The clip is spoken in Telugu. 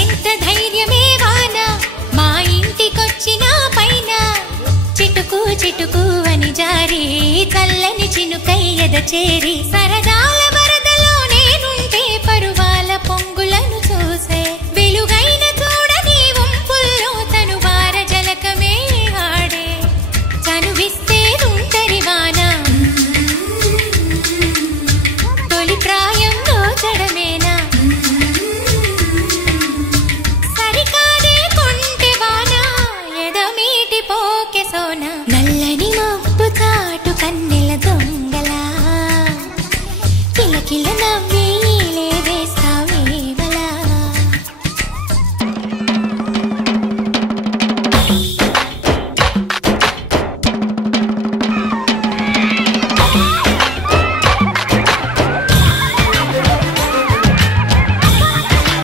ఎంత ధైర్యమే వాన మా ఇంటికొచ్చిన పైన చిటుకు చిటుకు అని జారి చల్లని చినుకై ఎద చేరి సరదా